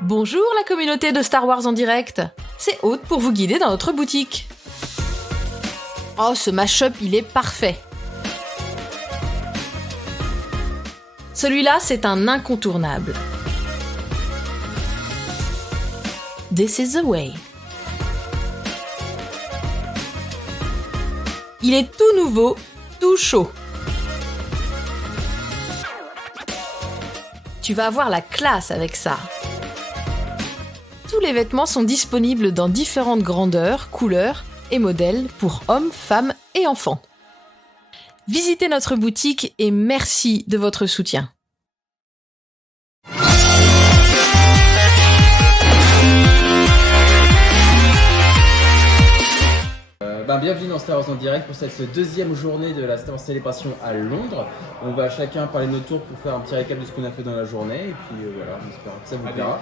Bonjour la communauté de Star Wars en direct, c'est Aude pour vous guider dans notre boutique. Oh, ce mash-up, il est parfait. Celui-là, c'est un incontournable. This is the way. Il est tout nouveau, tout chaud. Tu vas avoir la classe avec ça. Tous les vêtements sont disponibles dans différentes grandeurs, couleurs et modèles pour hommes, femmes et enfants. Visitez notre boutique et merci de votre soutien. Bienvenue dans Star Wars en direct pour cette deuxième journée de la Star Wars Célébration à Londres. On va chacun parler de notre tour pour faire un petit récap de ce qu'on a fait dans la journée et puis voilà, on espère que ça vous plaira.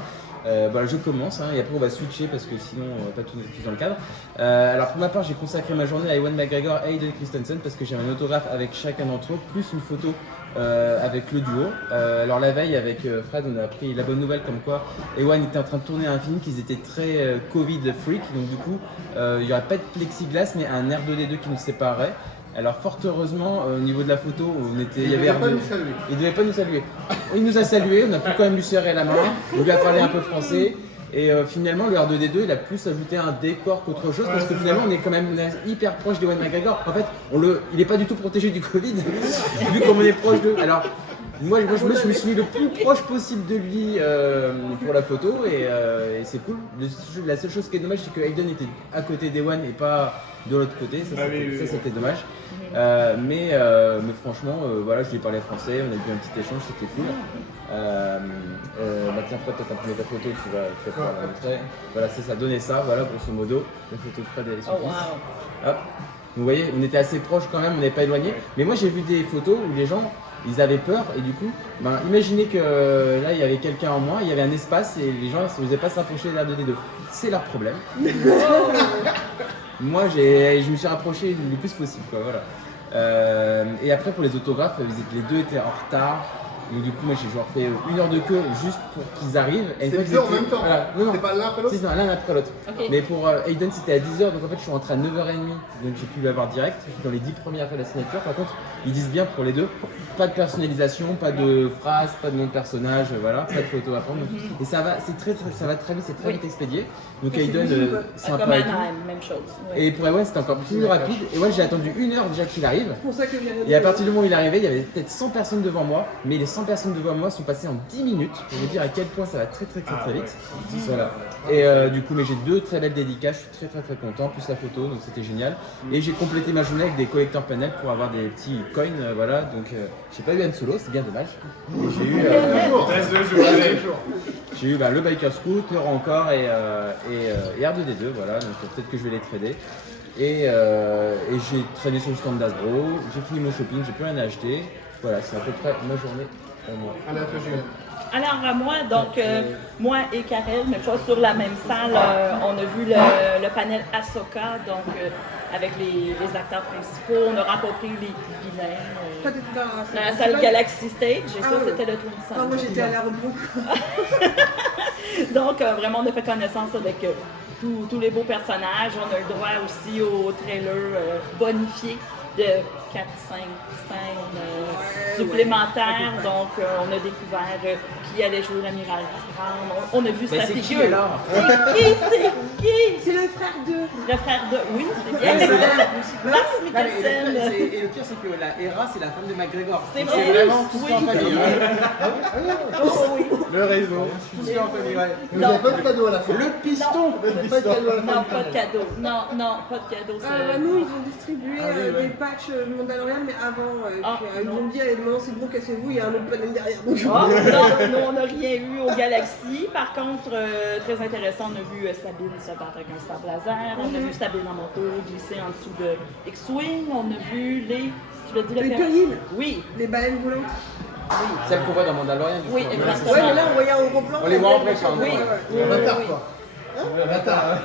Je commence et après on va switcher parce que sinon on va pas tout dans le cadre. Alors pour ma part, j'ai consacré ma journée à Ewan McGregor et Hayden Christensen parce que j'ai un autographe avec chacun d'entre eux plus une photo avec le duo. Alors la veille avec Fred, on a appris la bonne nouvelle comme quoi Ewan était en train de tourner un film, qu'ils étaient très Covid freak, donc du coup il n'y aurait pas de plexiglas mais un R2D2 qui nous séparait. Alors fort heureusement au niveau de la photo, il devait pas nous saluer. Il nous a salué, on a pu quand même lui serrer la main, on lui a parlé un peu français. Et finalement, le R2D2, il a plus ajouté un décor qu'autre chose parce que finalement, on est quand même hyper proche d'Ewan McGregor. En fait, il n'est pas du tout protégé du Covid, vu comme on est proche d'eux. Alors, moi je me suis mis le plus proche possible de lui pour la photo et c'est cool. La seule chose qui est dommage, c'est que Hayden était à côté d'Ewan et pas de l'autre côté. Ça, c'était dommage. Mais franchement, voilà, je lui ai parlé français, on a eu un petit échange, c'était cool. Tiens, Fred, toi, t'as pris ta photo, tu vas pouvoir la montrer. Voilà, ça donnait ça, voilà, grosso modo, la photo de Fred et son fils. Hop. Vous voyez, on était assez proches quand même, on n'est pas éloignés. Mais moi, j'ai vu des photos où les gens, ils avaient peur et du coup, imaginez que là, il y avait quelqu'un en moins, il y avait un espace et les gens ne n'osaient pas s'approcher de l'R2D2. C'est leur problème. Moi, je me suis rapproché le plus possible, quoi, voilà. Et après, pour les autographes, les deux étaient en retard. Donc du coup, moi j'ai genre fait 1 heure de queue juste pour qu'ils arrivent. C'est les deux en même temps. Voilà. Non, c'est pas l'un après l'autre. C'est l'un après l'autre. Okay. Mais pour Hayden c'était à 10h, donc en fait je suis rentré à 9h30, donc j'ai pu l'avoir direct. Dans les 10 premières fois de la signature, par contre, ils disent bien pour les deux, pas de personnalisation, pas de phrase, pas de nom de personnage, voilà, pas de photo à prendre. Et ça va, ça va très vite, c'est très vite expédié. Donc Hayden, c'est un peu avec même chose. Oui. Et pour Ewan c'était encore plus rapide. Ewan j'ai attendu 1 heure déjà qu'il arrive. C'est pour ça que et à partir du moment où il est arrivé, il y avait peut-être 100 personnes devant moi, mais les 100 personnes devant moi sont passées en 10 minutes. Pour vous dire à quel point ça va très vite. Voilà. Et du coup, mais j'ai 2 très belles dédicaces, je suis très content, plus la photo, donc c'était génial. Et j'ai complété ma journée avec des collecteurs panels pour avoir des petits coins, voilà. Donc j'ai pas eu Han Solo, c'est bien dommage. Et j'ai eu j'ai eu le Biker Scout, le Rancor et R2D2, voilà. Donc peut-être que je vais les trader. Et j'ai tradé sur le stand d'Hasbro, j'ai fini mon shopping, j'ai plus rien à acheter. Voilà, c'est à peu près ma journée pour moi. Alors moi, moi et Karel, même chose sur la même salle, on a vu le panel Ahsoka, donc avec les acteurs principaux, on a rencontré les vilains dans la salle Galaxy Stage, et ça c'était le Twin Sun. Moi j'étais à l'aéroport. Donc vraiment on a fait connaissance avec tous les beaux personnages, on a eu le droit aussi au trailer bonifié de 4-5 scènes supplémentaires, donc on a découvert qui allait jouer l'amiral Thrawn, on a vu sa figure. C'est qui? C'est le frère de... Le frère de... Oui, c'est bien. Lars Mikkelsen. Et le pire c'est que la Hera c'est la femme de McGregor. C'est vrai. C'est vraiment tout ça en famille. Oui. Le réseau, tout ça en famille. Vous n'avez pas de cadeau à la fin. Le piston. Pas de cadeau à la fin. Non, pas de cadeau. Non, pas de cadeau. Nous, ils ont distribué des patchs Mandalorian, mais avant. Ils ont dit, maintenant c'est bon, cassez-vous, il y a un autre panel derrière. Non, on n'a rien eu au Galaxy. Par contre, très intéressant, on a vu Sabine se battre avec un sabre laser. On a vu Sabine en moto glisser en dessous de X-Wing. On a vu les... Tu l'as dit, les périls. Oui. Les baleines volantes. Oui. Celle qu'on voit dans Mandalorian. Oui, exactement. Ouais, mais là on voyait un gros plan. On les voit en vrai, quand Oui. même. Un bâtard, quoi. Un bâtard.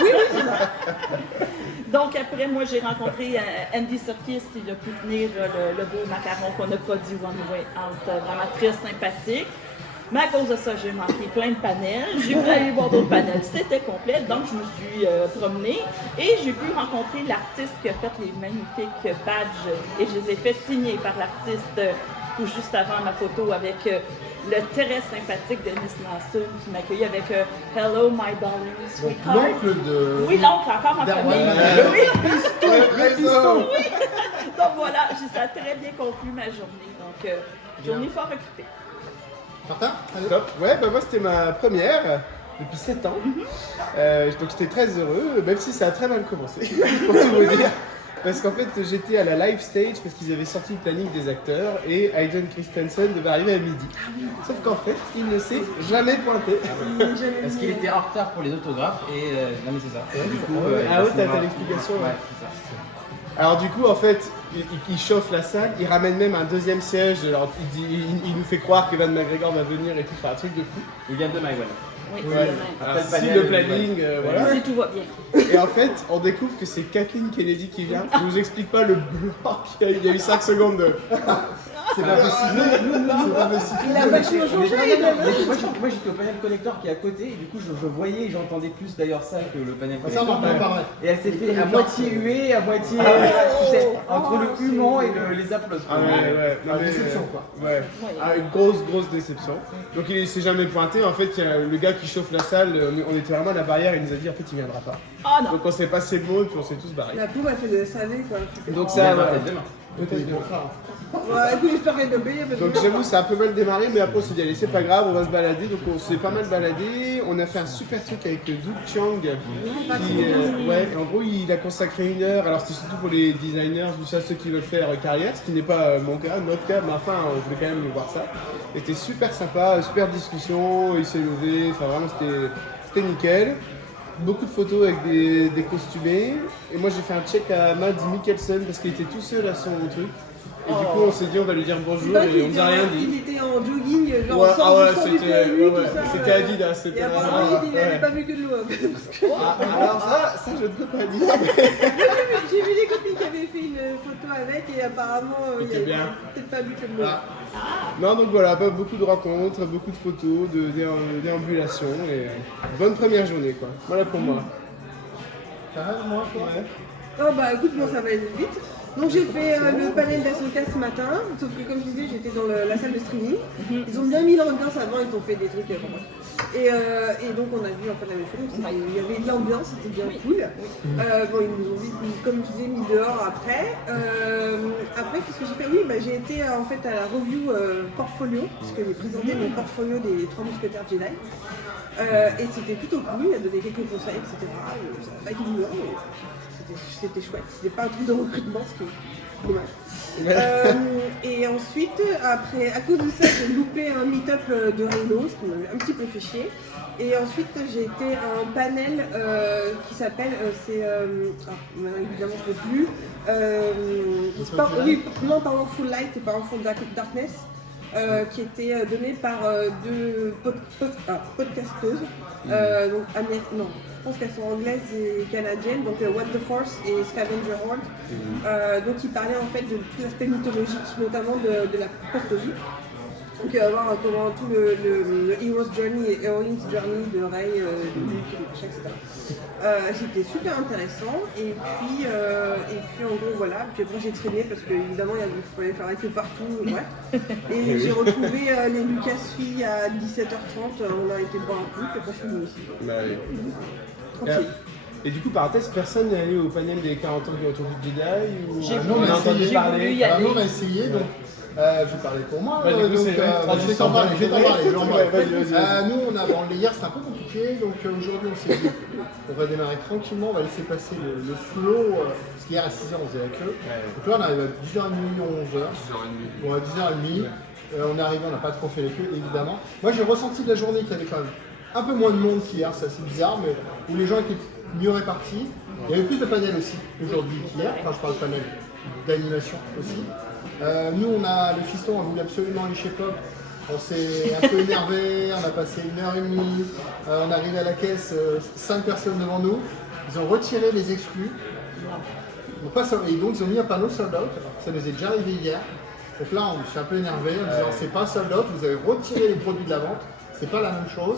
Oui, c'est ça. Donc après, moi j'ai rencontré Andy Serkis, il a pu tenir le beau macaron qu'on n'a pas dit One Way Out, vraiment très sympathique. Mais à cause de ça, j'ai manqué plein de panels. J'ai voulu aller voir d'autres panels. C'était complet. Donc, je me suis promenée et j'ai pu rencontrer l'artiste qui a fait les magnifiques badges. Et je les ai fait signer par l'artiste tout juste avant ma photo avec le très sympathique Dennis Nelson qui m'accueille avec Hello, my darling sweetheart. L'oncle de... Oui, l'oncle, encore en famille. Oui, Le piston. oui. Donc voilà, ça a très bien conclu ma journée. Donc, journée fort occupée. Martin, allez. Top. Ouais, bah moi c'était ma première depuis 7 ans. Donc j'étais très heureux, même si ça a très mal commencé, pour tout vous dire. Parce qu'en fait j'étais à la live stage parce qu'ils avaient sorti le planning des acteurs et Hayden Christensen devait arriver à midi. Sauf qu'en fait il ne s'est jamais pointé. Parce qu'il était en retard pour les autographes et non mais c'est ça. Du coup, ah ouais, t'as l'explication. Ouais, c'est ça. Alors du coup en fait il chauffe la salle, il ramène même un deuxième siège, alors il nous fait croire que Van McGregor va venir et tout, faire un truc de fou. Il vient de Maïwan. Oui, Ouais. Après Si le planning, voilà. si tout va bien. Et en fait, on découvre que c'est Kathleen Kennedy qui vient. Je vous explique pas le blanc qu'il y a eu. Il y a eu 5 secondes de... C'est pas possible. C'est pas possible. Il a vachement changé. Moi j'étais au panel collector qui est à côté et du coup je voyais et j'entendais plus d'ailleurs ça que le panel Ça, on collector. en parle. Et elle s'est fait à moitié huée, à moitié entre le humour et les applaudissements. Ah ouais. Non, mais, Déception, quoi. Ouais. Ah, une grosse déception. Donc il s'est jamais pointé. En fait, il y a le gars qui chauffe la salle, on était vraiment à la barrière, il nous a dit en fait il viendra pas. Ah non. Donc on s'est passé le mot et puis on s'est tous barrés. La pauvre, elle fait de SAV, quoi. Donc Ça ça, va ouais. peut-être demain. Peut-être bien. Ouais, écoute, j'espère qu'elle va payer. parce que- Donc j'avoue, ça a un peu mal démarré, mais après on s'est dit allez, c'est pas grave, on va se balader. Donc on s'est pas mal baladé. On a fait un super truc avec Doug Chiang, qui, ouais, en gros il a consacré 1 heure. Alors c'était surtout pour les designers, tout ça, ceux qui veulent faire carrière, ce qui n'est pas mon cas, notre cas, mais enfin je voulais quand même voir ça. C'était super sympa, super discussion, il s'est levé, enfin vraiment c'était nickel. Beaucoup de photos avec des costumés. Et moi j'ai fait un check à Mads Mikkelsen parce qu'il était tout seul à son truc. Et du coup on s'est dit on va lui dire bonjour et on nous a rien dit. Il était en jogging, genre Ouais, sans, ah ouais, sans du c'était PMU, ouais, tout ça. c'était Adidas, c'était Et apparemment, vraiment- il n'avait ouais. pas vu que de l'eau. Parce que Alors ça je ne peux pas dire. j'ai vu des copines qui avaient fait une photo avec et apparemment, il C'était avait bien. peut-être pas vu que de l'eau. Non donc voilà, pas beaucoup de rencontres, beaucoup de photos, de déambulations et bonne première journée quoi. Voilà pour moi. Carrément, moi, toi. Oh bah écoute, moi ça va aller vite. Donc j'ai fait le panel d'Asoka ce matin, sauf que comme je disais, j'étais dans la salle de streaming. Ils ont bien mis l'ambiance avant, ils ont fait des trucs. Bon, bref. Et donc on a vu en fait la même chose, il y avait de l'ambiance, c'était bien cool. Bon, ils nous ont dit, comme je disais, mis dehors après. Après, qu'est-ce que j'ai fait? Oui, bah, j'ai été en fait à la review portfolio, parce que j'ai présenté mon portfolio des 3 mousquetaires Jedi. Et c'était plutôt cool, il a donné quelques conseils, etc. Ça n'a pas été dur, mais c'était chouette. C'était pas un truc de recrutement, ce qui est dommage. Et ensuite, après, à cause de ça, j'ai loupé un meet-up de Rhino, ce qui m'avait un petit peu fait chier. Et ensuite, j'ai été à un panel qui s'appelle, évidemment, je ne l'ai plus. Non, Powerful Light et Powerful Darkness. Qui était donné par 2 podcasteuses, donc non, je pense qu'elles sont anglaises et canadiennes, donc What the Force et Scavenger Horde, donc qui parlaient en fait de tout l'aspect mythologique, notamment de la postologie. Donc voir comment tout le Hero's Journey et Heroine's Journey de Rey, de Luke, machin, etc. C'était super intéressant et puis en gros voilà, puis après j'ai traîné parce qu'évidemment il fallait faire la queue partout, ouais. Et j'ai retrouvé les Lucasfilms à 17h30, on a été boire un coup, puis après je suis venue ici. Bah, oui. Tranquille. Et du coup, parenthèse, personne n'est allé au panel des 40 ans du retour du Jedi ou... J'ai voulu- on a entendu j'ai parler. voulu y aller. Alors, nous, on a essayé, donc je vais parler pour moi. Bah, du coup, donc, c'est une je vais transition. t'en parler, je vais t'en parler. Ouais, vas-y. Nous, on a branlé hier, c'était un peu compliqué, donc aujourd'hui, on s'est dit, on va démarrer tranquillement, on va laisser passer le flow, parce qu'hier à 6h, on faisait la queue. Donc là, on arrive à 10h30 ou 11h. 10h30. Bon, à 10h30. On est arrivé, on n'a pas trop fait les queues, évidemment. Moi, j'ai ressenti de la journée qu'il y avait quand même un peu moins de monde qu'hier, c'est assez bizarre, mais où les gens étaient mieux répartis. Il y avait plus de panels aussi aujourd'hui qu'hier, enfin je parle de panel d'animation aussi. Nous le fiston a voulu absolument aller chez Pop, on s'est un peu énervé, on a passé 1h30, on est arrivé à la caisse, 5 personnes devant nous, ils ont retiré les exclus, et donc ils ont mis un panneau sold out, ça nous est déjà arrivé hier. Donc là, on me suis un peu énervé en disant c'est pas sold out, vous avez retiré les produits de la vente, c'est pas la même chose.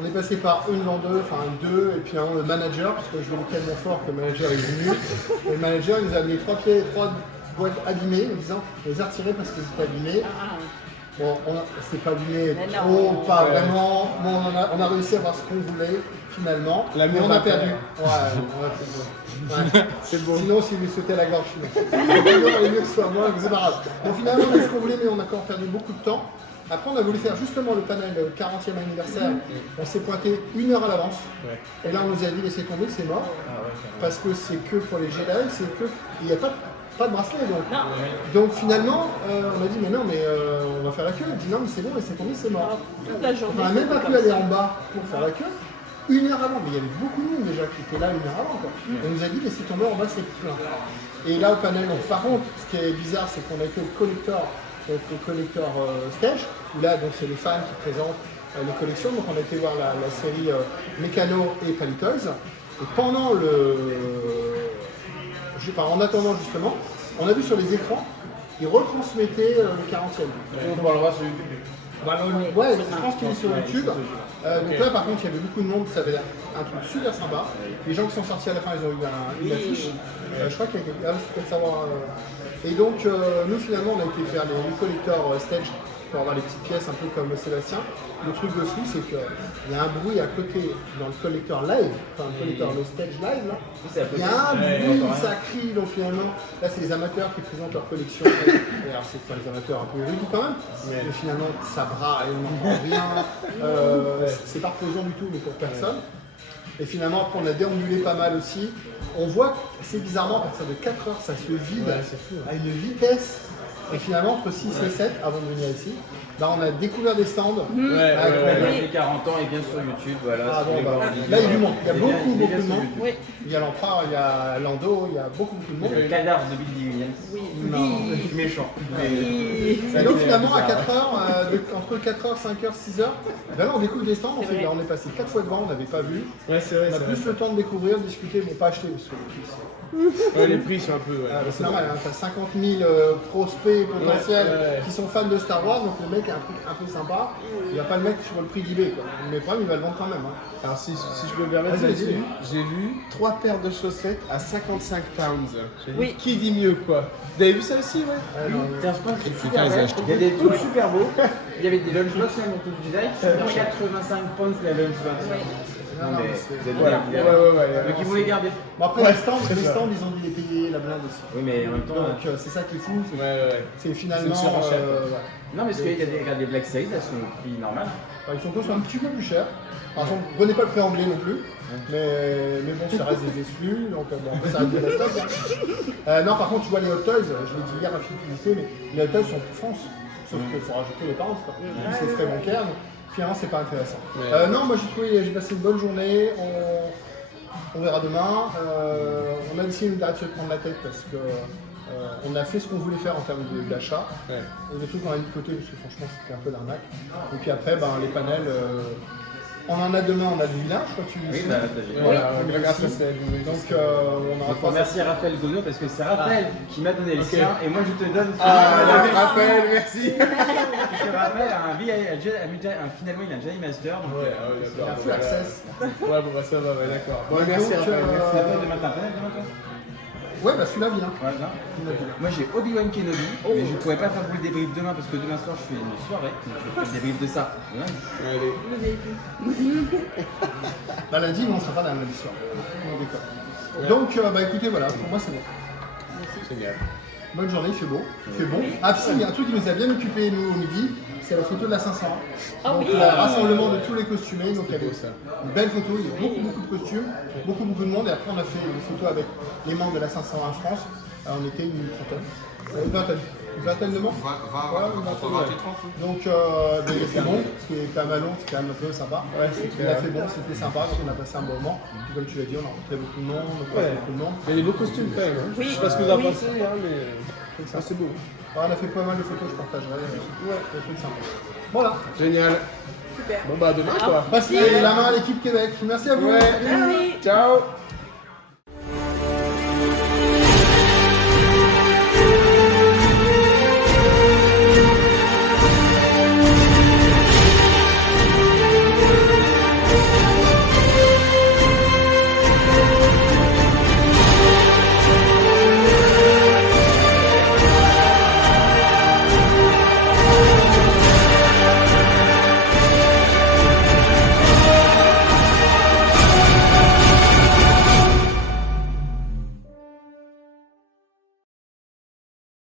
On est passé par une vendeuse, enfin deux, et puis le manager, parce que je voulais tellement fort que le manager est venu. Et le manager il nous a amené trois boîtes abîmées en disant on les a retirées parce qu'elles étaient abîmées. Bon, c'est pas abîmé trop, pas vraiment. Bon, on a réussi à avoir ce qu'on voulait finalement, mais on a perdu. Ouais. C'est beau. Sinon, si vous sautez la gorge, il mieux que ce soit moi, mais c'est pas grave. Donc finalement, on a ce qu'on voulait, mais on a encore perdu beaucoup de temps. Après, on a voulu faire justement le panel 40e anniversaire. On s'est pointé 1 heure à l'avance. Et là, on nous a dit laissez tomber, c'est mort. Parce que c'est que pour les Jedi, il n'y a pas de bracelet. Donc finalement, on a dit mais non, mais on va faire la queue. Il dit non, mais c'est bon, laissez tomber, c'est mort. Toute la journée. On n'a même pas pu aller en bas pour faire la queue. 1 heure avant, mais il y avait beaucoup de monde déjà qui était là 1 heure avant. On nous a dit laissez tomber, en bas c'est plein. Et là au panel, donc, par contre, ce qui est bizarre, c'est qu'on a que le collector. Donc le collector stage, où là donc c'est les fans qui présentent les collections. Donc on a été voir la série Meccano et Palitoys. Et pendant en attendant justement, on a vu sur les écrans, ils retransmettaient le 40e. On parlera sur YouTube. Ouais, je pense qu'il est sur YouTube. Donc là par contre il y avait beaucoup de monde, ça avait l'air un truc super sympa. Les gens qui sont sortis à la fin ils ont eu une affiche. Je crois qu'il y a quelqu'un, c'est peut-être savoir. Et donc nous finalement on a été faire les collector stage pour avoir les petites pièces un peu comme Sébastien. Le truc de fou c'est qu'il y a un bruit à côté dans le collector live, enfin le collector le stage live là. Il y a un bruit, ça crie, donc finalement là c'est les amateurs qui présentent leur collection. Et alors c'est pas les amateurs un peu érudits quand même, mais finalement ça braille, on n'entend rien. C'est pas reposant du tout mais pour personne. Et finalement, après, on a déambulé pas mal aussi. On voit assez bizarrement, à partir de 4 heures, ça se vide à une vitesse. Et finalement, entre 6 et 7, avant de venir ici, bah, on a découvert des stands. Les 40 ans et bien sur YouTube. Voilà, là, il y a du monde. Il y a beaucoup de monde. Il y a l'Empereur, il y a Lando, il y a beaucoup de monde. Le cadavre de Billy Williams. Non, méchant. Et donc finalement, à 4 heures, entre 4 heures, 5 heures, 6 heures, ben là, on découvre des stands. On est passé 4 fois devant, on n'avait pas vu. Ouais, c'est vrai. On a plus le temps de découvrir, de discuter, mais pas acheter parce que les prix sont un peu. c'est normal, hein, t'as 50 000 prospects potentiels qui sont fans de Star Wars, donc le mec a un truc un peu sympa, il va pas le mettre sur le prix d'eBay quoi. Mais le problème, il va le vendre quand même. Hein. Alors si je peux me permettre là-dessus, j'ai vu 3 paires de chaussettes à 55 pounds. Oui. Qui dit mieux quoi? Vous avez vu ça aussi, ouais? Tiens, je pense que c'est super belle. Il y a des trucs super beaux. Il y avait des lunchbox sur le Jedi qui sont 85 pounds la lunchbox. Non, mais c'est ouais. Donc ils vont les garder. Bon après les stands, ils ont dû les payer la blinde aussi. Oui mais en même temps. Donc c'est ça qui est fou. C'est finalement. Non mais parce qu'il y a des Black Series, elles sont au prix normal. Ils sont tous un petit peu plus chers. Par exemple, prenez pas le prix anglais non plus. Mais bon, ça reste des exclus, donc bon, ça reste de la stock. Hein. Non, par contre, tu vois les Hot Toys, je l'ai dit hier à Philippe, mais les Hot Toys sont pour France. Sauf qu'il faut rajouter les parents, c'est frais bancaires. Finalement, c'est pas intéressant. Non, moi j'ai passé une bonne journée. On verra demain. On a décidé d'arrêter de se prendre la tête parce que on a fait ce qu'on voulait faire en termes d'achat. Et les trucs qu'on a mis de côté parce que franchement c'était un peu l'arnaque. Et puis après, les panels. On en a demain, on a du vilain, je crois que tu dis. Oui, grâce à ça. Donc on aura pas. Merci à Raphaël Gonneau parce que c'est Raphaël qui m'a donné le sien et moi je te donne. Raphaël, merci. Parce que Raphaël finalement il a un Jedi Master. Donc il a full access. Ouais, bon, ça va, d'accord. Bon, merci Raphaël. Ça va demain t'as un panel demain toi? Ouais, celui-là vient. Moi j'ai Obi-Wan Kenobi, mais je pourrais pas faire vous le débrief demain parce que demain soir je fais une soirée, donc je fais le débrief de ça. Allez. Lundi, on ne sera pas dans le lundi soir. Donc, écoutez, voilà, pour moi c'est bon. Génial. Bonne journée, il fait beau. Il fait bon. Ah, si, il y a un truc qui nous a bien occupé, nous, au midi, c'est la photo de la 500. Donc, le rassemblement de tous les costumés. Donc, il y avait une belle photo, il y a beaucoup de costumes, beaucoup de monde. Et après, on a fait une photo avec les membres de la 501 France. Alors, on était une trentaine. Une vingtaine de membres. Entre 20 et 30. Donc, il a fait bon, ce qui est quand même à Londres, c'est quand même un peu sympa. Il a fait bon, c'était sympa, donc on a passé un bon moment. Puis, comme tu l'as dit, on a rencontré beaucoup de monde. Il y a des beaux costumes quand même. Je sais pas ce que vous en pensez, mais c'est beau. On a fait pas mal de photos, je partagerai. Des trucs sympas. Voilà. Génial. Super. Bon, à demain quoi. Passez la main à l'équipe Québec. Merci à vous. Ciao.